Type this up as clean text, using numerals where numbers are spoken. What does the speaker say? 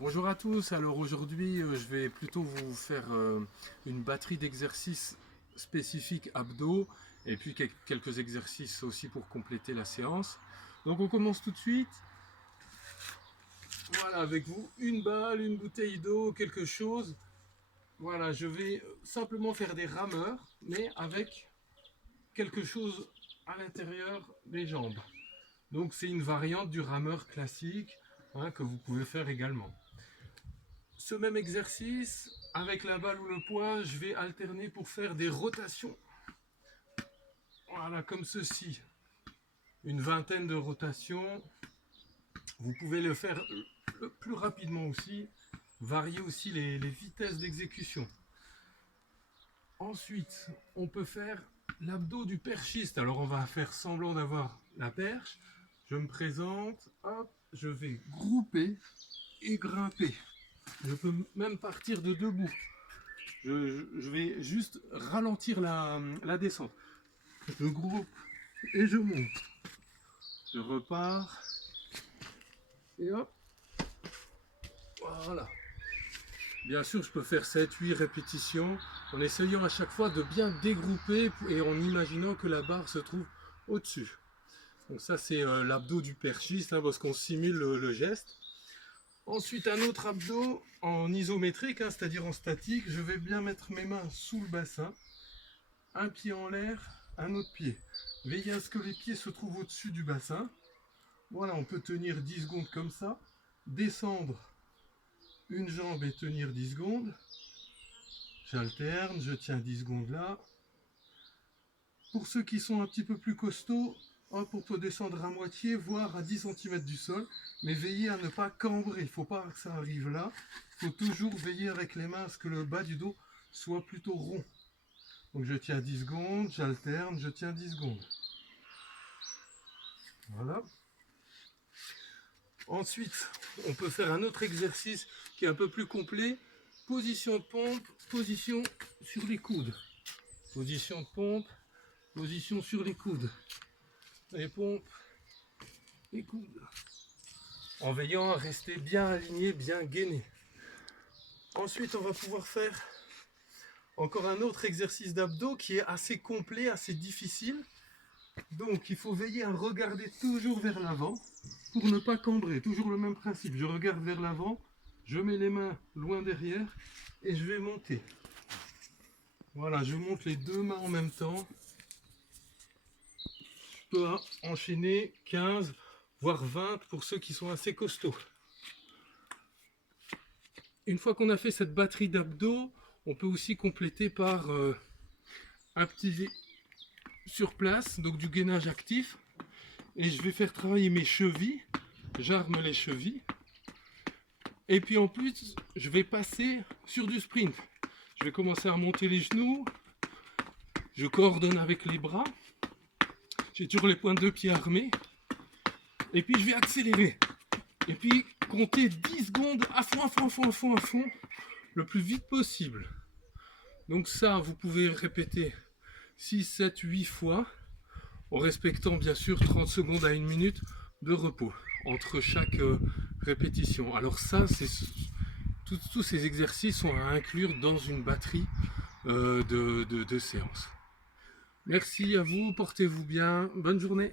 Bonjour à tous, alors aujourd'hui je vais plutôt vous faire une batterie d'exercices spécifiques abdos et puis quelques exercices aussi pour compléter la séance. Donc on commence tout de suite. Voilà, avec vous une balle, une bouteille d'eau, quelque chose. Voilà, je vais simplement faire des rameurs mais avec quelque chose à l'intérieur des jambes. Donc c'est une variante du rameur classique que vous pouvez faire également. Ce même exercice, avec la balle ou le poids, je vais alterner pour faire des rotations. Voilà, comme ceci. Une vingtaine de rotations. Vous pouvez le faire le plus rapidement aussi. Varier aussi les vitesses d'exécution. Ensuite, on peut faire l'abdos du perchiste. Alors, on va faire semblant d'avoir la perche. Je me présente. Hop, je vais grouper et grimper. Je peux même partir de debout. Je vais juste ralentir la descente. Je groupe et je monte. Je repars. Et hop. Voilà. Bien sûr, je peux faire 7-8 répétitions en essayant à chaque fois de bien dégrouper et en imaginant que la barre se trouve au-dessus. Donc ça, c'est l'abdo du perchiste parce qu'on simule le geste. Ensuite, un autre abdo en isométrique, c'est-à-dire en statique. Je vais bien mettre mes mains sous le bassin. Un pied en l'air, un autre pied. Veillez à ce que les pieds se trouvent au-dessus du bassin. Voilà, on peut tenir 10 secondes comme ça. Descendre une jambe et tenir 10 secondes. J'alterne, je tiens 10 secondes là. Pour ceux qui sont un petit peu plus costauds, hop, on peut descendre à moitié, voire à 10 cm du sol. Mais veillez à ne pas cambrer, il ne faut pas que ça arrive là. Il faut toujours veiller avec les mains à ce que le bas du dos soit plutôt rond. Donc je tiens 10 secondes, j'alterne, je tiens 10 secondes. Voilà. Ensuite, on peut faire un autre exercice qui est un peu plus complet. Position de pompe, position sur les coudes. Position de pompe, position sur les coudes. Les pompes, les coudes. En veillant à rester bien aligné, bien gainé. Ensuite, on va pouvoir faire encore un autre exercice d'abdos qui est assez complet, assez difficile. Donc il faut veiller à regarder toujours vers l'avant pour ne pas cambrer. Toujours le même principe. Je regarde vers l'avant, je mets les mains loin derrière et je vais monter. Voilà, je monte les deux mains en même temps. Je peux enchaîner 15 voire 20 pour ceux qui sont assez costauds. Une fois qu'on a fait cette batterie d'abdos, on peut aussi compléter par un petit sur place, donc du gainage actif. Et je vais faire travailler mes chevilles. J'arme les chevilles. Et puis en plus, je vais passer sur du sprint. Je vais commencer à monter les genoux. Je coordonne avec les bras. J'ai toujours les pointes de pied armées. Et puis je vais accélérer. Et puis compter 10 secondes à fond, le plus vite possible. Donc ça, vous pouvez répéter 6, 7, 8 fois, en respectant bien sûr 30 secondes à 1 minute de repos entre chaque répétition. Alors ça, tous ces exercices sont à inclure dans une batterie de séances. Merci à vous, portez-vous bien, bonne journée.